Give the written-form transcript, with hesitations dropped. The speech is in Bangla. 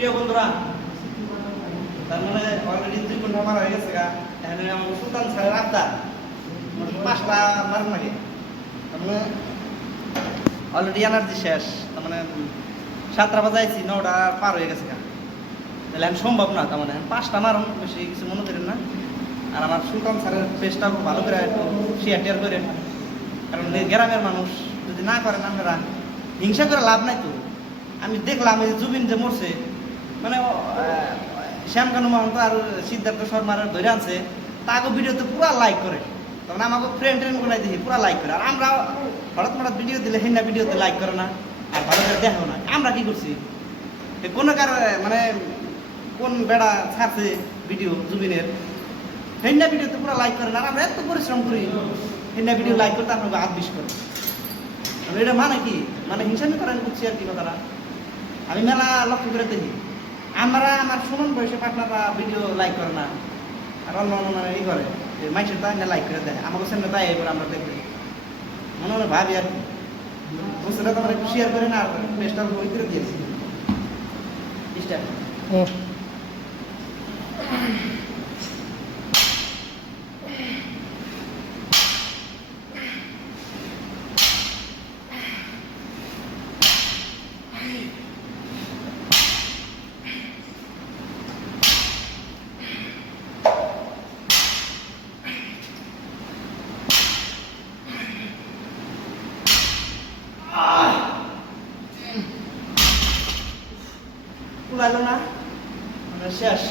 প্রিয় বন্ধুরা, তার মানে অলরেডি 2 ঘন্টা মারা হয়ে গেছে গা। এখানে আমার সুলতান স্যারের আবদার 5টা মারুন নাকি, তার মানে অলরেডি এনার্জি শেষ। তার মানে 7টা বাজাইছি, 9টা পার হয়ে গেছে গা। তাহলে আমি সম্ভব না, তার মানে 5টা মারুন, বেশি কিছু মনে করেন না। আর আমার সুলতান স্যারের পেজটা ভালো করে একটু শেয়ার করেন, কারণ গ্রামের মানুষ যদি না করেন আপনারা, হিংসা করে লাভ নাই তো। আমি দেখলাম এই জুবিন যে মরছে, মানে শ্যামকানু মহন্ত আর সিদ্ধার্থ শর্মার ধরে আনছে, তাকে ভিডিওতে পুরো লাইক করে। তখন আমাকে ফ্রেন্ড গুলাই দেখি পুরো লাইক করে। আর আমরা হঠাৎ হঠাৎ ভিডিও দিলে হিন্দা ভিডিওতে লাইক করে না, আর ভালো করে দেখাও না। আমরা কি করছি, কোনো মানে কোন বেড়া ছাড়ছে ভিডিও জুবিনের, হিন্দা ভিডিওতে পুরো লাইক করে না। আর আমরা এত পরিশ্রম করি হিন্দা ভিডিও লাইক করতে, আপনাকে হাত বিষ করে। এটা মানে কি, মানে হিংসামি করেন বুঝছি আর কি কথাটা। আমি মেলা লক্ষ্য করে দেখি, আমরা আমার সমান বয়সে পার্টনাররা ভিডিও লাইক করে না, আর অন্য অন্য ই করে, মাইসের তাই না লাইক করে দেয়, আমাকে সামনে তাই এবার আমরা দেখতে মনে মনে ভাবি আর কি। বুঝতে তো আমরা একটু শেয়ার করে না, আর পেজটার বই করে দিয়েছি। কুলাইলো না, মানে শেষ।